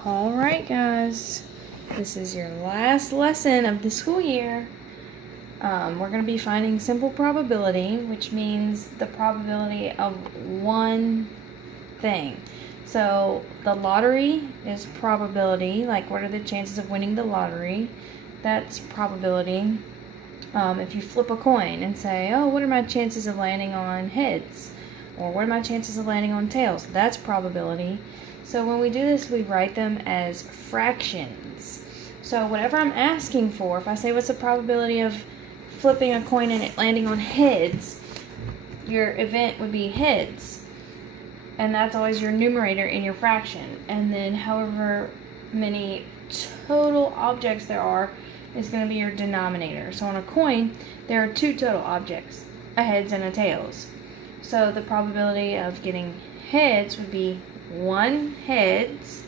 Alright guys, this is your last lesson of the school year. We're going to be finding simple probability, which means the probability of one thing. So the lottery is probability, like what are the chances of winning the lottery? That's probability. If you flip a coin and say, oh, what are my chances of landing on heads? Or what are my chances of landing on tails? That's probability. So when we do this, we write them as fractions. So whatever I'm asking for, if I say what's the probability of flipping a coin and it landing on heads, your event would be heads. And that's always your numerator in your fraction. And then however many total objects there are is going to be your denominator. So on a coin, there are two total objects, a heads and a tails. So the probability of getting heads would be 1 heads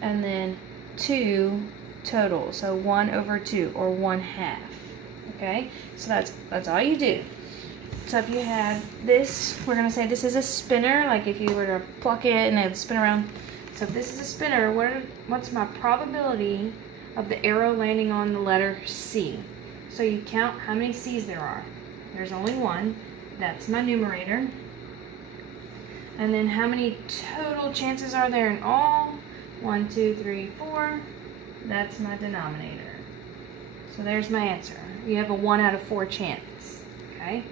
and then 2 total. So 1 over 2 or 1/2. Okay, so that's all you do. So if you have this, we're going to say this is a spinner, like if you were to pluck it and it would spin around. So if this is a spinner, what's my probability of the arrow landing on the letter C? So you count how many C's there are. There's only one. That's my numerator. And then how many total chances are there in all? 1, 2, 3, 4. That's my denominator. So there's my answer. You have a 1 out of 4 chance. Okay?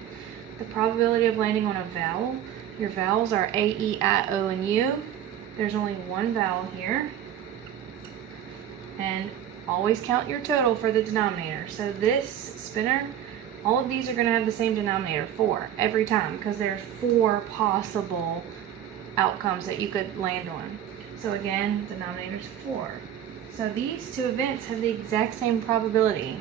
The probability of landing on a vowel. Your vowels are A, E, I, O, and U. There's only one vowel here. And always count your total for the denominator. So this spinner, all of these are going to have the same denominator, 4, every time, because there's 4 possible outcomes that you could land on. So again, denominator is 4. So these two events have the exact same probability.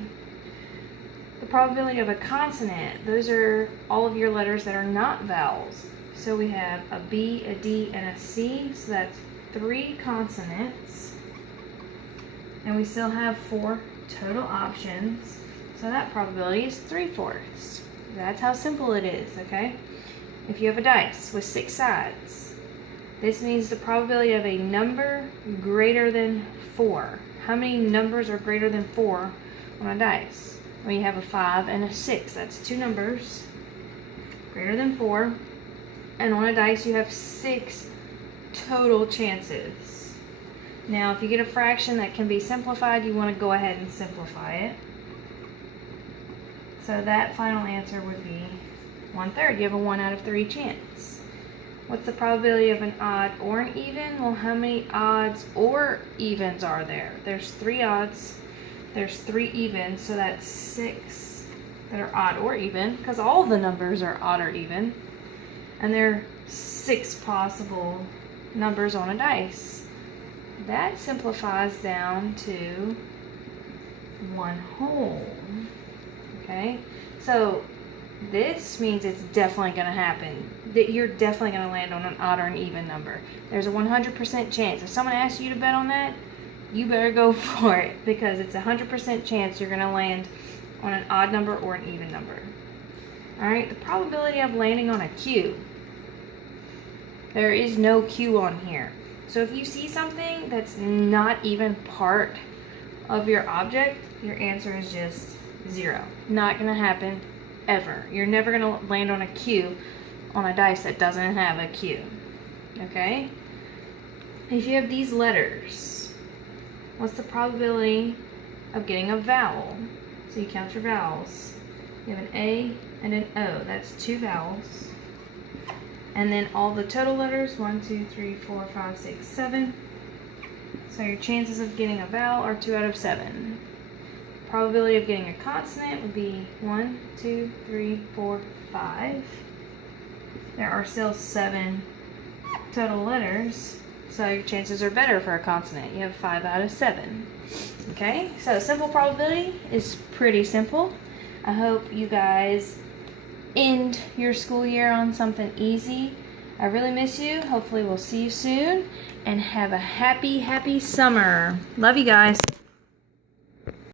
The probability of a consonant, those are all of your letters that are not vowels. So we have a B, a D, and a C, so that's 3 consonants. And we still have 4 total options. So that probability is 3/4. That's how simple it is, okay? If you have a dice with 6 sides, this means the probability of a number greater than 4. How many numbers are greater than 4 on a dice? Well, you have a 5 and a 6. That's 2 numbers greater than 4. And on a dice, you have 6 total chances. Now, if you get a fraction that can be simplified, you want to go ahead and simplify it. So that final answer would be 1/3. You have a 1 out of 3 chance. What's the probability of an odd or an even? Well, how many odds or evens are there? There's 3 odds. There's 3 evens, so that's 6 that are odd or even, because all the numbers are odd or even. And there are 6 possible numbers on a dice. That simplifies down to 1 whole. Okay, so this means it's definitely going to happen. That you're definitely going to land on an odd or an even number. There's a 100% chance. If someone asks you to bet on that, you better go for it, because it's a 100% chance you're going to land on an odd number or an even number. Alright, the probability of landing on a Q. There is no Q on here. So if you see something that's not even part of your object, your answer is just 0. Not going to happen ever. You're never going to land on a Q on a dice that doesn't have a Q. Okay? If you have these letters, what's the probability of getting a vowel? So you count your vowels. You have an A and an O. That's 2 vowels. And then all the total letters, 1, 2, 3, 4, 5, 6, 7. So your chances of getting a vowel are 2 out of 7. Probability of getting a consonant would be 1, 2, 3, 4, 5. There are still 7 total letters, so your chances are better for a consonant. You have 5 out of 7. Okay, so simple probability is pretty simple. I hope you guys end your school year on something easy. I really miss you. Hopefully we'll see you soon, and have a happy summer. Love you guys.